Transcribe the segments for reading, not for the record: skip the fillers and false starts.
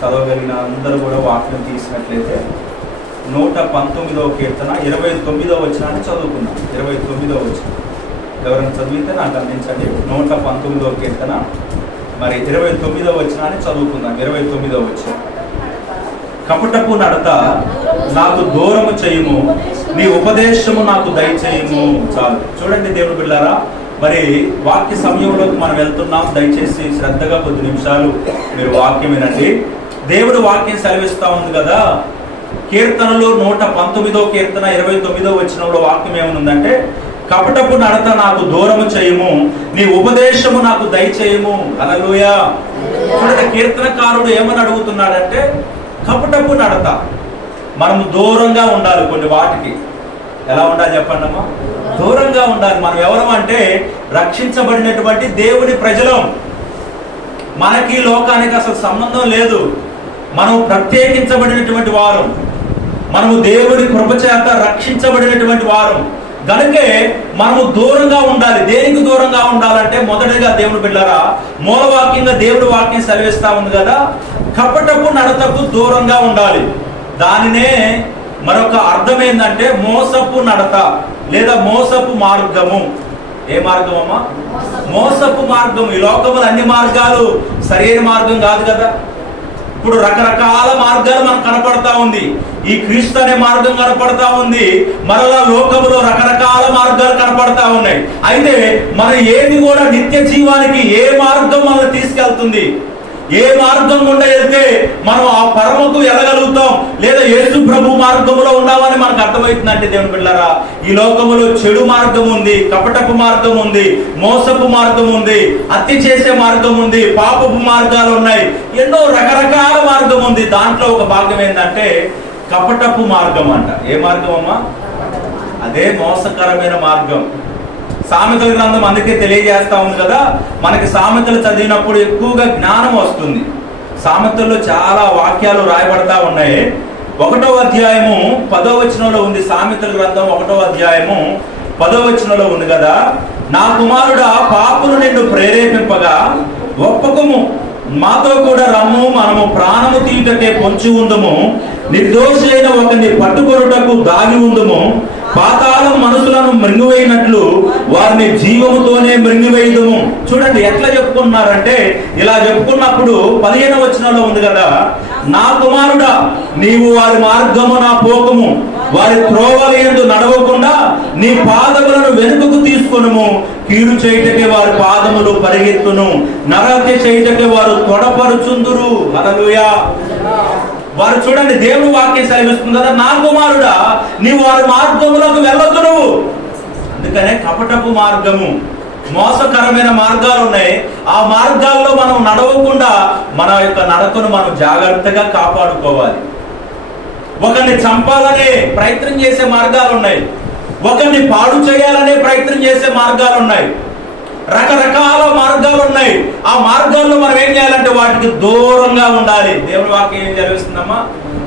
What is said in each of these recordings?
చదవగలిగిన అందరూ కూడా వాక్యం తీసినట్లయితే 119వ కీర్తన 29వ వచనాన్ని చదువుకున్నాం. 29వ వచనం ఎవరైనా చదివితే నాకు అందించండి. 119వ కీర్తన మరి 29వ వచనాన్ని చదువుకుందాం. 29వ వచనం. కపటపు నడత నాకు దూరము చేయుము, నీ ఉపదేశము నాకు దయచేయము. చాలు. చూడండి దేవుని బిడ్డలారా, మరి వాక్య సమయంలోకి మనం వెళ్తున్నాం. దయచేసి శ్రద్ధగా కొద్ది నిమిషాలు మీరు వాక్యం వినండి. దేవుడు వాక్యం సెలవిస్తా ఉంది కదా. కీర్తనలో 119వ కీర్తన 29వ వచనంలో వాక్యం ఏమనుందంటే, కపటపు నడత నాకు దూరము చేయము, నీ ఉపదేశము నాకు దయచేయము. హల్లెలూయా. చూడండి, కీర్తనకారుడు ఏమని అడుగుతున్నాడంటే, కపటపు నడత మనము దూరంగా ఉండాలి. కొన్ని వాటికి ఎలా ఉండాలి చెప్పండి అమ్మా? దూరంగా ఉండాలి. మనం ఎవరం అంటే రక్షించబడినటువంటి దేవుని ప్రజలం. మనకి లోకానికి అసలు సంబంధం లేదు. మనం ప్రత్యేకించబడినటువంటి వారం. మనము దేవుడి కృపచేత రక్షించబడినటువంటి వారం. కనుకే మనము దూరంగా ఉండాలి. దేనికి దూరంగా ఉండాలంటే, మొదటిగా దేవుని బిడ్డలారా, మూలవాక్యంగా దేవుడి వాక్యం సెలవిస్తా ఉంది కదా, కపటపు నడతకు దూరంగా ఉండాలి. దానినే మరొక అర్థం ఏంటంటే మోసపు నడత లేదా మోసపు మార్గము. ఏ మార్గం అమ్మా? మోసపు మార్గం. ఈ లోకములు అన్ని మార్గాలు సరైన మార్గం కాదు కదా. ఇప్పుడు రకరకాల మార్గాలు మనకు కనపడతా ఉంది. ఈ క్రీస్తు అనే మార్గం కనపడతా ఉంది. మరలా లోకములో రకరకాల మార్గాలు కనపడతా ఉన్నాయి. అయితే మన ఏది కూడా నిత్య జీవానికి ఏ మార్గం మనల్ని తీసుకెళ్తుంది? ఏ మార్గం గుండా వెళ్తే మనం ఆ పరమకు వెళ్ళగలుగుతాం? లేదా యేసు ప్రభు మార్గంలో ఉన్నామని మనకు అర్థమవుతుందంటే దేవుని బిడ్డలారా, ఈ లోకములో చెడు మార్గం ఉంది, కపటపు మార్గం ఉంది, మోసపు మార్గం ఉంది, హత్య చేసే మార్గం ఉంది, పాపపు మార్గాలు ఉన్నాయి, ఎన్నో రకరకాల మార్గం ఉంది. దాంట్లో ఒక భాగం ఏంటంటే కపటపు మార్గం అంట. ఏ మార్గం అమ్మా? అదే మోసకరమైన మార్గం. సామెతల గ్రంథం అందుకే తెలియజేస్తా ఉంది కదా, మనకి సామెతలు చదివినప్పుడు ఎక్కువగా జ్ఞానం వస్తుంది. సామెతల్లో చాలా వాక్యాలు రాయబడతా ఉన్నాయి. 1వ అధ్యాయము 10వ వచనంలో ఉంది. సామెతల గ్రంథం 1వ అధ్యాయము 10వ వచనంలో ఉంది కదా, నా కుమారుడా, పాపులు నిన్ను ప్రేరేపింపగా ఒప్పకము, మాతో కూడా రమ్ము, మనము ప్రాణము తీయటకే పొంచి ఉందుము, నిర్దోషి అయిన ఒకరిని పట్టుకొనుటకు దాగి ఉందుము, పాతాళం మనుషులను మృంగివేయినట్లు వారిని జీవముతోనే మృంగివేయుదుము. చూడండి ఎట్లా చెప్పుకున్నారంటే, ఇలా చెప్పుకున్నప్పుడు 15వ వచనంలో ఉంది కదా, నా కుమారుడా, నీవు వారి మార్గమున పోకము, వారి త్రోవల యందు నడవకుండా నీ పాదములను వెనుకకు తీసుకొనుము, కీడు చేయుటకే వారి పాదములు పరిగెత్తును, నరహత్య చేయుటకే వారు తొడపరుచుందురు. హల్లెలూయా. వారు చూడండి, దేవుడు వాక్యం సెలవిస్తుంది కదా, నా కుమారుడా, నీవు వారి మార్గములకు వెళ్ళొద్దు నువ్వు. అందుకనే కపటపు మార్గము, మోసకరమైన మార్గాలు ఉన్నాయి. ఆ మార్గాల్లో మనం నడవకుండా మన యొక్క నడకను మనం జాగ్రత్తగా కాపాడుకోవాలి. ఒకరిని చంపాలనే ప్రయత్నం చేసే మార్గాలు ఉన్నాయి. ఒకరిని పాడు చేయాలనే ప్రయత్నం చేసే మార్గాలు ఉన్నాయి. రకరకాల మార్గాలు ఉన్నాయి. ఆ మార్గాల్లో మనం ఏం చేయాలంటే వాటికి దూరంగా ఉండాలి. దేవుని వాక్యం ఏం చదివిస్తుందమ్మా?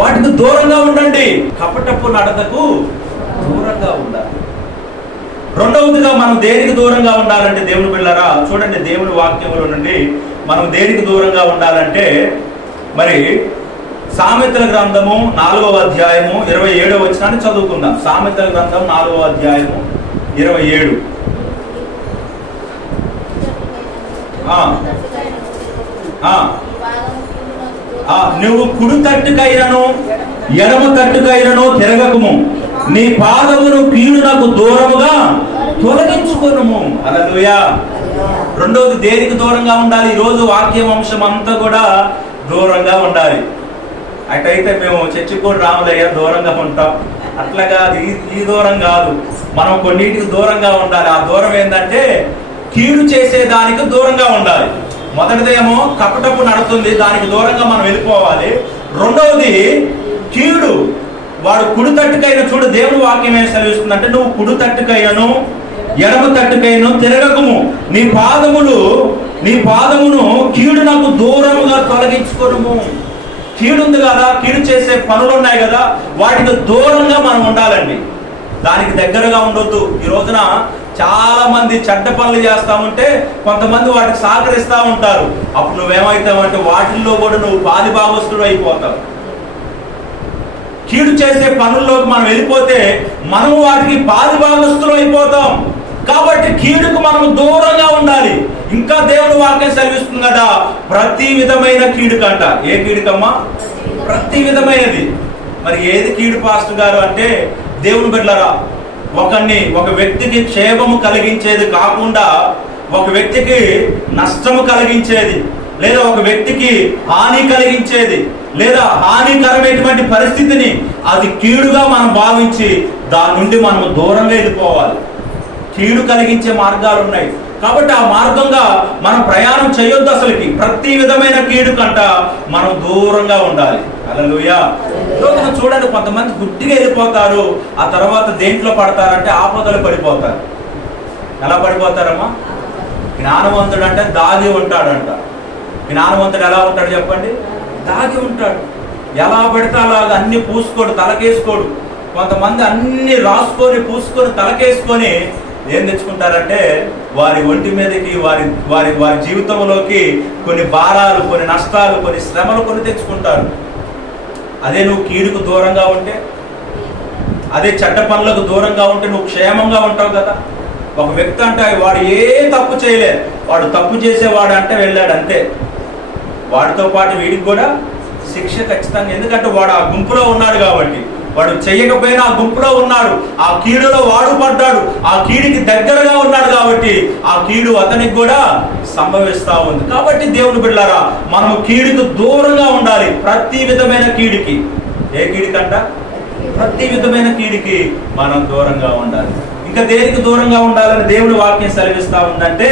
వాటికి దూరంగా ఉండండి. కపటపు నడతకు దూరంగా ఉండాలి. రెండవదిగా మనం దేనికి దూరంగా ఉండాలంటే దేవుని బిడ్డలారా, చూడండి దేవుని వాక్యములో నుండి మనం దేనికి దూరంగా ఉండాలంటే, మరి సామెతల గ్రంథము 4వ అధ్యాయము 27వ వచనాన్ని చదువుకుందాం. సామెతల గ్రంథం 4వ అధ్యాయము 27. నువ్వు కుడి తట్టుకైనను ఎడమ తట్టుకైనను తిరగకము, నీ పాదమును కీడునకు దూరముగా తొలగించుకొనుము. హల్లెలూయా. రెండోది దేనికి దూరంగా ఉండాలి? ఈ రోజు వాక్యం అంశం అంతా కూడా దూరంగా ఉండాలి. అటైతే మేము చర్చికి కూడా రాములయ్యా, దూరంగా ఉంటాం. అట్లా కాదు, ఈ దూరం కాదు. మనం కొన్నిటికి దూరంగా ఉండాలి. ఆ దూరం ఏంటంటే కీడు చేసే దానికి దూరంగా ఉండాలి. మొదటిదేమో కపటపు నడుతుంది, దానికి దూరంగా మనం వెళ్ళిపోవాలి. రెండవది కీడు, వాడు కుడి తట్టుకైనా, చూడు దేవుని వాక్యం ఏం సెలవిస్తుందంటే, నువ్వు కుడి తట్టుకైనను ఎడమ తట్టుకైనను తిరగకము, నీ పాదమును కీడునకు దూరముగా తొలగించుకోను. కీడు ఉంది కదా, కీడు చేసే పనులు ఉన్నాయి కదా, వాటికి దూరంగా మనం ఉండాలండి. దానికి దగ్గరగా ఉండొద్దు. ఈ రోజున చాలా మంది చెడ్డ పనులు చేస్తా ఉంటే కొంతమంది వాటికి సహకరిస్తూ ఉంటారు. అప్పుడు నువ్వేమవుతావంటే వాటిల్లో కూడా నువ్వు పాలిభాగస్తుడు అయిపోతావు. కీడు చేసే పనుల్లోకి మనం వెళ్ళిపోతే మనం వాటికి పాలిభాగస్తులు అయిపోతాం. కాబట్టి కీడుకు మనం దూరంగా ఉండాలి. ఇంకా దేవుడు వాక్యం సెలవిస్తుంది కదా, ప్రతి విధమైన కీడుకంట. ఏ కీడుకమ్మా? ప్రతి విధమైనది. మరి ఏది కీడు పాస్టర్ గారు అంటే, దేవుని బిడ్డలారా, ఒక వ్యక్తికి క్షేమము కలిగించేది కాకుండా ఒక వ్యక్తికి నష్టము కలిగించేది, లేదా ఒక వ్యక్తికి హాని కలిగించేది, లేదా హానికరమైనటువంటి పరిస్థితిని అది కీడుగా మనం భావించి దాని నుండి మనం దూరంగా వెళ్ళిపోవాలి. కీడు కలిగించే మార్గాలు ఉన్నాయి కాబట్టి ఆ మార్గంగా మనం ప్రయాణం చేయొద్దు. అసలుకి ప్రతి విధమైన కీడు కంట మనం దూరంగా ఉండాలి. హల్లెలూయా. ఈరోజు చూడండి, కొంతమంది గుడ్డిగా వెళ్ళిపోతారు. ఆ తర్వాత దేంట్లో పడతారంటే ఆపదలు పడిపోతారు. ఎలా పడిపోతారమ్మా? జ్ఞానవంతుడు అంటే దాగి ఉంటాడంట. జ్ఞానవంతుడు ఎలా ఉంటాడు చెప్పండి? దాగి ఉంటాడు. ఎలా పడితే అలాగ అన్ని పూసుకోడు, తలకేసుకోడు. కొంతమంది అన్ని రాసుకొని పూసుకొని తలకేసుకొని ఏం తెచ్చుకుంటారంటే వారి ఒంటి మీదకి వారి వారి వారి జీవితంలోకి కొన్ని భారాలు, కొన్ని నష్టాలు, కొన్ని శ్రమలు కొని తెచ్చుకుంటారు. అదే నువ్వు కీడుకు దూరంగా ఉంటే, అదే చెడ్డ పనులకు దూరంగా ఉంటే నువ్వు క్షేమంగా ఉంటావు కదా. ఒక వ్యక్తి అంటే వాడు ఏ తప్పు చేయలేదు, వాడు తప్పు చేసేవాడు అంటే వెళ్ళాడు అంతే. వాడితో పాటు వీడికి కూడా శిక్ష ఖచ్చితంగా. ఎందుకంటే వాడు ఆ గుంపులో ఉన్నాడు కాబట్టి. వాడు చెయ్యకపోయినా ఆ గుంపులో ఉన్నాడు, ఆ కీడులో వాడు పడ్డాడు, ఆ కీడికి దగ్గరగా ఉన్నాడు కాబట్టి ఆ కీడు అతనికి కూడా సంభవిస్తా ఉంది. కాబట్టి దేవుని బిడ్డలారా, మనము కీడుకు దూరంగా ఉండాలి. ప్రతి విధమైన కీడికి. ఏ కీడికంట? ప్రతి విధమైన కీడికి మనం దూరంగా ఉండాలి. ఇంకా దేనికి దూరంగా ఉండాలని దేవుడి వాక్యం సెలవిస్తా ఉందంటే,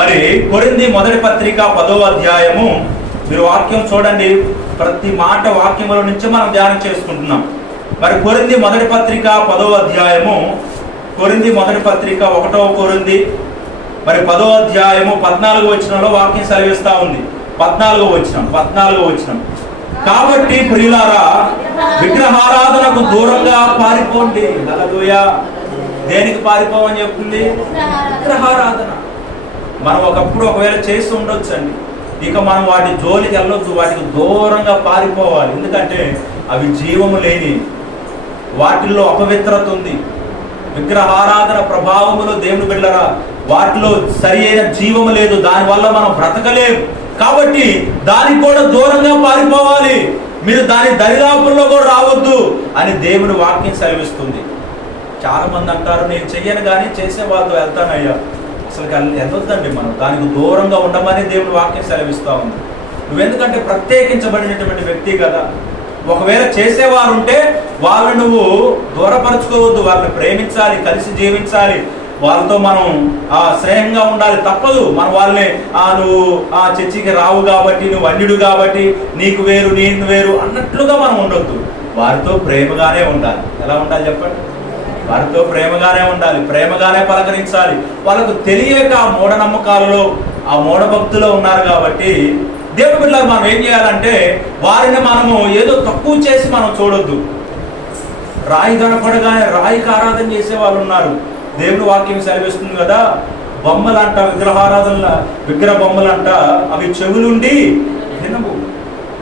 మరి కొరింథీ మొదటి పత్రిక 10వ అధ్యాయము, మీరు వాక్యం చూడండి. ప్రతి మాట వాక్యముల నుంచి మనం ధ్యానం చేసుకుంటున్నాం. మరి కొరింథీ మొదటి పత్రిక 10వ అధ్యాయము, కొరింథీ మొదటి పత్రిక 1వ కొరింథీ మరి 10వ అధ్యాయము 14వ వచనంలో వాక్యం సెలవిస్తా ఉంది. 14వ వచనం. కాబట్టి ప్రియులారా, విగ్రహారాధనకు దూరంగా పారిపోండి. హల్లెలూయా. దేనికి పారిపోవని చెప్తుంది? విగ్రహారాధన. మనం ఒకవేళ చేసి ఉండొచ్చండి. ఇక మనం వాటి జోలికి వెళ్ళొద్దు, వాటికి దూరంగా పారిపోవాలి. ఎందుకంటే అవి జీవము లేని, వాటిల్లో అపవిత్రత ఉంది. విగ్రహారాధన ప్రభావములో దేవుని బిడ్డలారా, వాటిలో సరి అయిన జీవము లేదు. దానివల్ల మనం బ్రతకలేము. కాబట్టి దానికి కూడా దూరంగా పారిపోవాలి. మీరు దాని దరిదాపుల్లో కూడా రావద్దు అని దేవుని వాక్యం సెలవిస్తుంది. చాలా మంది అంటారు, నేను చెయ్యను కానీ చేసే వాళ్ళతో వెళ్తానయ్యా. అసలు వెళ్ళొద్దండి. మనం దానికి దూరంగా ఉండమని దేవుని వాక్యం సెలవిస్తూ ఉంది. నువ్వెందుకంటే ప్రత్యేకించబడినటువంటి వ్యక్తి కదా. ఒకవేళ చేసేవారు ఉంటే వాళ్ళని నువ్వు దూరపరచుకోవద్దు. వాళ్ళని ప్రేమించాలి, కలిసి జీవించాలి, వాళ్ళతో మనం స్నేహంగా ఉండాలి. తప్పదు. మనం వాళ్ళని నువ్వు చర్చికి రావు కాబట్టి, నువ్వు అన్యుడు కాబట్టి నీకు వేరు నేను వేరు అన్నట్లుగా మనం ఉండొద్దు. వారితో ప్రేమగానే ఉండాలి. ఎలా ఉండాలి చెప్పండి? వారితో ప్రేమగానే ఉండాలి, ప్రేమగానే పలకరించాలి. వాళ్ళకు తెలియక ఆ మూఢనమ్మకాలలో, ఆ మూఢభక్తులో ఉన్నారు కాబట్టి దేవుని బిడ్డలారా, మనం ఏం చేయాలంటే వారిని మనము ఏదో తక్కువ చేసి మనం చూడొద్దు. రాయి కనపడగానే రాయికి ఆరాధన చేసే వాళ్ళు ఉన్నారు. దేవుని వాక్యం సెలవిస్తుంది కదా, బొమ్మలంట, విగ్రహ బొమ్మలంట, అవి చెవులుండి వినవు,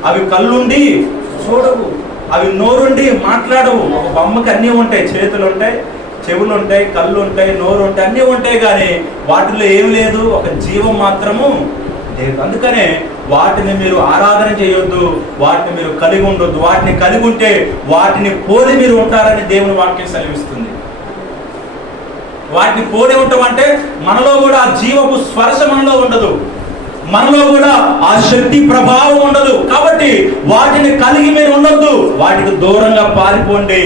అవి కళ్ళుండి చూడవు, అవి నోరుండి మాట్లాడవు. ఒక బొమ్మకి అన్నీ ఉంటాయి, చేతులు ఉంటాయి, చెవులు ఉంటాయి, కళ్ళు ఉంటాయి, నోరు ఉంటాయి, అన్నీ ఉంటాయి. కానీ వాటిలో ఏం లేదు, ఒక జీవం మాత్రము లేదు. అందుకనే వాటిని మీరు ఆరాధన చేయొద్దు, వాటిని మీరు కలిగి ఉండొద్దు. వాటిని కలిగి ఉంటే వాటిని పోలి మీరు ఉంటారని దేవుని వాక్యం సెలవిస్తుంది. వాటిని పోలి ఉండటం అంటే మనలో కూడా ఆ జీవపు స్పర్శ మనలో ఉండదు, మనలో కూడా ఆ శక్తి ప్రభావం ఉండదు. కాబట్టి వాటిని కలిగి మీరు ఉండొద్దు, వాటికి దూరంగా పారిపోండి.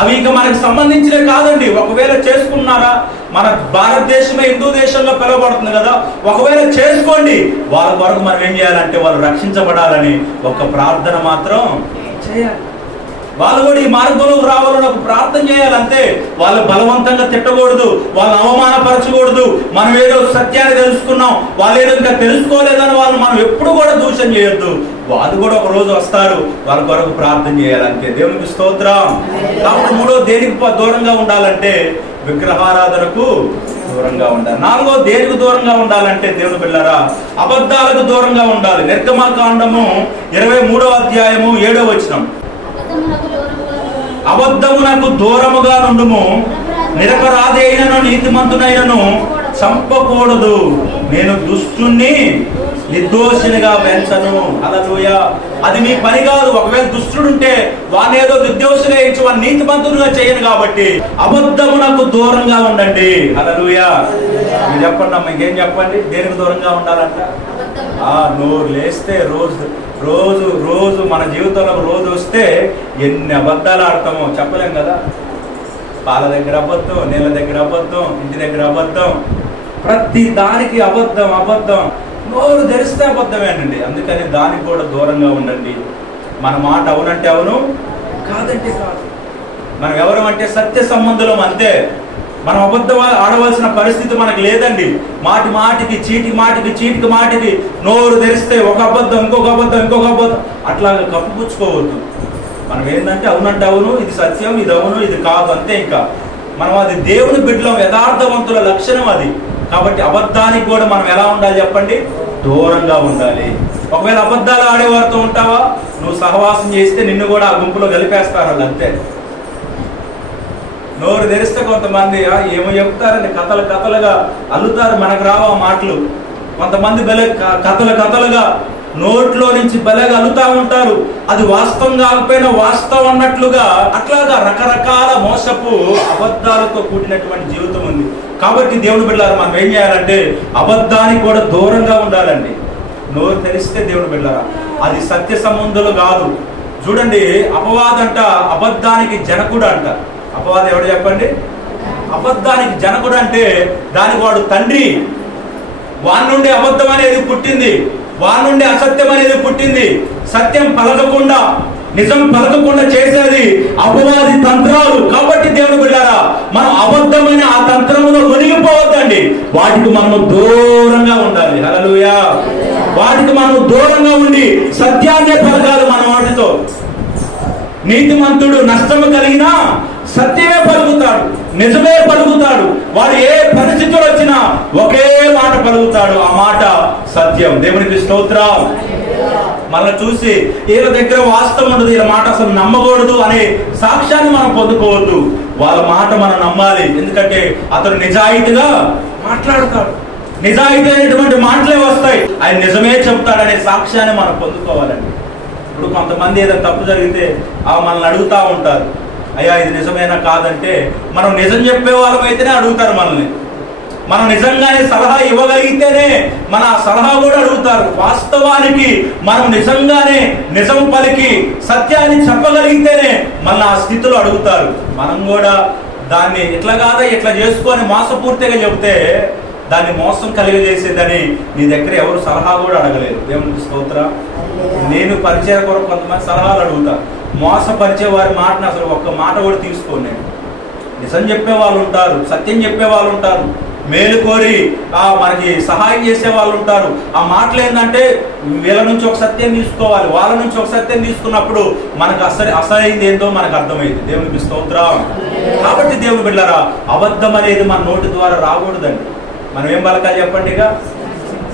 అవి ఇక మనకు సంబంధించినవి కాదండి. ఒకవేళ చేసుకున్నారా, మన భారతదేశమే హిందూ దేశంలో పిలువబడుతుంది కదా, ఒకవేళ చేసుకోండి. వాళ్ళ కొరకు మనం ఏం చేయాలంటే వాళ్ళు రక్షించబడాలని ఒక ప్రార్థన మాత్రం చేయాలి. వాళ్ళు కూడా ఈ మార్గంలో రావాలని ఒక ప్రార్థన చేయాలంతే. వాళ్ళు బలవంతంగా తిట్టకూడదు, వాళ్ళని అవమానపరచకూడదు. మనం ఏదో సత్యాన్ని తెలుసుకున్నాం, వాళ్ళు ఏదో ఇంకా తెలుసుకోలేదని వాళ్ళు మనం ఎప్పుడు కూడా దూషణ చేయొద్దు. వాళ్ళు కూడా ఒక రోజు వస్తారు, వాళ్ళ కొరకు ప్రార్థన చేయాలంటే. దేవునికి స్తోత్రం. కాబట్టి మూడో దేనికి దూరంగా ఉండాలంటే విగ్రహారాధనకు దూరంగా ఉండాలి. 4వ దేనికి దూరంగా ఉండాలంటే దేవుని బిడ్డలారా, అబద్ధాలకు దూరంగా ఉండాలి. నిర్గమకాండము 23వ అధ్యాయము 7వ వచనం, అబద్ధమునకు దూరముగా నుండుము, నిరపరాధి అయినను నీతిమంతునైనను చంపకూడదు, నేను దుష్టుణ్ణి నిర్దోషినిగా పెంచను. హల్లెలూయా. అది మీ పని కాదు. ఒకవేళ దుష్టుడుంటే వాడిని ఏదో నిర్దోషిగా ఇచ్చి వాడిని నీతిమంతుడుగా చేయను. కాబట్టి అబద్ధమునకు దూరంగా ఉండండి. హల్లెలూయా. మీరు చెప్పండి అమ్మ, ఇంకేం చెప్పండి, దేనికి దూరంగా ఉండాలంట? నోరు లేస్తే రోజు మన జీవితంలో రోజు వస్తే ఎన్ని అబద్ధాలు ఆడతామో చెప్పలేం కదా. పాల దగ్గర అబద్ధం, నీళ్ళ దగ్గర అబద్ధం, ఇంటి దగ్గర అబద్ధం, ప్రతి దానికి అబద్ధం. నోరు తెరిస్తే అబద్ధమేనండి. అందుకని దానికి కూడా దూరంగా ఉండండి. మన మాట అవునంటే అవును, కాదంటే కాదు. మనం ఎవరు అంటే సత్య సంబంధులం, అంతే. మనం అబద్ధం ఆడవలసిన పరిస్థితి మనకు లేదండి. మాటికి చీటికి మాటికి నోరు తెరిస్తే ఒక అబద్ధం, ఇంకొక అబద్ధం అట్లాగా కప్పుపుచ్చుకోవద్దు. మనం ఏంటంటే అవునంటే అవును, ఇది సత్యం, ఇది అవును, ఇది కాదు, అంతే. ఇంకా మనం అది దేవుని బిడ్డలం, యథార్థవంతుల లక్షణం అది. కాబట్టి అబద్ధానికి కూడా మనం ఎలా ఉండాలి చెప్పండి? దూరంగా ఉండాలి. ఒకవేళ అబద్ధాలు ఆడేవారితో ఉంటావా, నువ్వు సహవాసం చేస్తే నిన్ను కూడా ఆ గుంపులో కలిపేస్తారు వాళ్ళు, అంతే. నోరు తెరిస్తే కొంతమంది ఏమో చెప్తారని కథలుగా అల్లుతారు. మనకు రావా మాటలు. కొంతమంది కథలుగా నోట్లో నుంచి బలగా అల్లుతా ఉంటారు. అది వాస్తవం కాకపోయినా వాస్తవం అన్నట్లుగా అట్లాగా రకరకాల మోసపు అబద్ధాలతో కూడినటువంటి జీవితం ఉంది. కాబట్టి దేవుని బిడ్డలారా, మనం ఏం చేయాలంటే అబద్ధానికి కూడా దూరంగా ఉండాలండి. నోరు తెరిస్తే దేవుని బిడ్డలారా, అది సత్య సంబంధులు కాదు. చూడండి, అపవాదంట అబద్ధానికి జనకుడు అంట. అపవాదం ఎవడు చెప్పండి? అబద్ధానికి జనకుడు అంటే దానికి వాడు తండ్రి. వాడి నుండి అబద్ధం అనేది పుట్టింది, వారి నుండి అసత్యం అనేది పుట్టింది. సత్యం పలకకుండా, నిజం పలకకుండా చేసేది అపవాది తంత్రాలు. కాబట్టి దేవుని బిడ్డలారా, మనం అబద్ధమైన ఆ తంత్రములో మునిగిపోవద్దండి. వాటికి మనము దూరంగా ఉండాలి. హల్లెలూయా. వాటికి మనము దూరంగా ఉండి సత్యాన్నే పలకాలి. మన వాటితో నీతిమంతుడు నష్టము కలిగినా సత్యమే పలుకుతాడు, నిజమే పలుకుతాడు. వాడు ఏ పరిస్థితులు వచ్చినా ఒకే మాట పలుకుతాడు, ఆ మాట సత్యం. దేవునికి స్తోత్రం. మళ్ళీ చూసి వీళ్ళ దగ్గర వాస్తవం ఉండదు, వీళ్ళ మాట అసలు నమ్మకూడదు అనే సాక్ష్యాన్ని మనం పొందుకోవద్దు. వాళ్ళ మాట మనం నమ్మాలి. ఎందుకంటే అతడు నిజాయితీగా మాట్లాడతాడు, నిజాయితీ అయినటువంటి మాటలే వస్తాయి. ఆయన నిజమే చెప్తాడనే సాక్ష్యాన్ని మనం పొందుకోవాలండి. ఇప్పుడు కొంతమంది ఏదైనా తప్పు జరిగితే మనల్ని అడుగుతూ ఉంటారు, అయ్యా ఇది నిజమేనా కాదంటే, మనం నిజం చెప్పే వాళ్ళం అయితేనే అడుగుతారు మనల్ని. మనం నిజంగానే సలహా ఇవ్వగలిగితేనే మన సలహా కూడా అడుగుతారు. వాస్తవానికి మనం నిజంగానే నిజం పలికి సత్యాన్ని చెప్పగలిగితేనే మన ఆ స్థితిలో అడుగుతారు. మనం కూడా దాన్ని ఇట్లా కాదా ఇట్లా చేసుకొని మోసపూర్తిగా చెబితే దాన్ని మోసం కలిగజేసేదని నీ దగ్గర ఎవరు సలహా కూడా అడగలేదు. దేవునికి స్తోత్రం. నేను పరిచయ కొరకు కొంతమంది సలహాలు అడుగుతా, మోసపరిచే వారి మాటను అసలు ఒక్క మాట కూడా తీసుకోండి. నిజం చెప్పే వాళ్ళు ఉంటారు, సత్యం చెప్పే వాళ్ళు ఉంటారు, మేలు కోరి మనకి సహాయం చేసే వాళ్ళు ఉంటారు. ఆ మాటలు ఏంటంటే వీళ్ళ నుంచి ఒక సత్యం తీసుకోవాలి, వాళ్ళ నుంచి ఒక సత్యం తీసుకున్నప్పుడు మనకు అసలైంది ఏందో మనకు అర్థమైంది. దేవునికి స్తోత్రం. కాబట్టి దేవుని బిడ్డలారా, అబద్ధం అనేది మన నోటి ద్వారా రాకూడదండి. మనం ఏం పలకాలి చెప్పండి? ఇక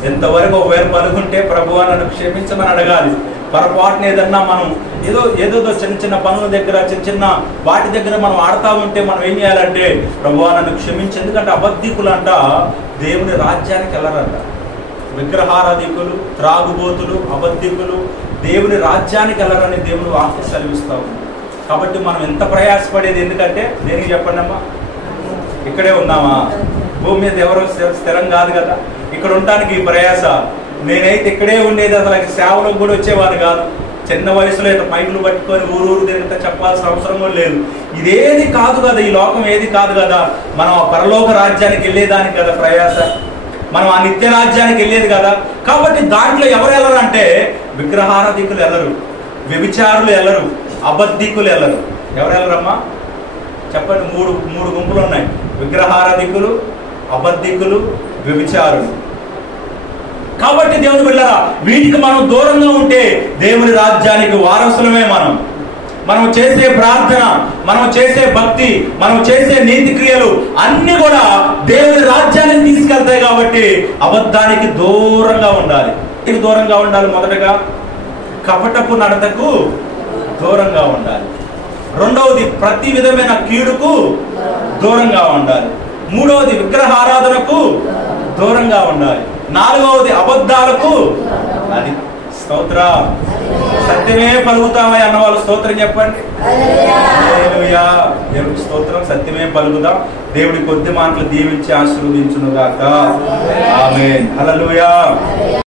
ఎంతవరకు ఒకవేళ పలుకుంటే ప్రభువా నన్ను క్షమించమని అడగాలి. పొరపాటున ఏదన్నా మనం ఏదో చిన్న పనుల దగ్గర చిన్న వాటి దగ్గర మనం ఆడుతూ ఉంటే మనం ఏం చేయాలంటే ప్రభువా నన్ను క్షమించి. ఎందుకంటే అబద్ధికులంట దేవుని రాజ్యానికి వెళ్ళరంట. విగ్రహారాధికులు, త్రాగుబోతులు, అబద్ధికులు దేవుని రాజ్యానికి వెళ్ళరని దేవుని వాక్యం సెలవిస్తూ ఉంది. కాబట్టి మనం ఎంత ప్రయాసపడేది ఎందుకంటే దేనికి చెప్పండి అమ్మా? ఇక్కడే ఉన్నామా? భూమి మీద ఎవరో స్థిరం కాదు కదా. ఇక్కడ ఉండటానికి ఈ ప్రయాస. నేనైతే ఇక్కడే ఉండేది, అసలు సేవలకు కూడా వచ్చేవాడు కాదు. చిన్న వయసులో ఇట్లా మైకులు పట్టుకొని ఊరు తిరిగితే చెప్పాల్సిన అవసరం కూడా లేదు. ఇదేది కాదు కదా, ఈ లోకం ఏది కాదు కదా. మనం ఆ పరలోక రాజ్యానికి వెళ్ళేదానికి కదా ప్రయాస, మనం ఆ నిత్య రాజ్యానికి వెళ్ళేది కదా. కాబట్టి దాంట్లో ఎవరు వెళ్ళరంటే విగ్రహారాధికులు వెళ్ళరు, వ్యభిచారులు వెళ్ళరు, అబద్ధికులు వెళ్ళరు. ఎవరు వెళ్ళరమ్మా చెప్పండి? మూడు గుంపులు ఉన్నాయి: విగ్రహారాధికులు, అబద్ధికులు, వ్యభిచారులు. కాబట్టి దేవుని బిడ్డలారా, వీటికి మనం దూరంగా ఉంటే దేవుని రాజ్యానికి వారసులమే మనం. మనం చేసే ప్రార్థన, మనం చేసే భక్తి, మనం చేసే నీతి క్రియలు అన్ని కూడా దేవుని రాజ్యాన్ని తీసుకెళ్తాయి. కాబట్టి అబద్ధానికి దూరంగా ఉండాలి. దూరంగా ఉండాలి. మొదటగా కపటపు నడతకు దూరంగా ఉండాలి. రెండవది ప్రతి విధమైన కీడుకు దూరంగా ఉండాలి. మూడవది విగ్రహారాధనకు దూరంగా ఉండాలి. నాలుగవది అబద్ధాలకు. అది స్తోత్ర. సత్యమే పలుకుతామై అన్నవాళ్ళు స్తోత్రం చెప్పండి. హల్లెలూయా. దేవుడికి స్తోత్రం. సత్యమే పలుకుదాం. దేవుడి కొద్ది మాటలు దీవించి ఆశీర్వదించును గాక. ఆమేన్. హల్లెలూయా.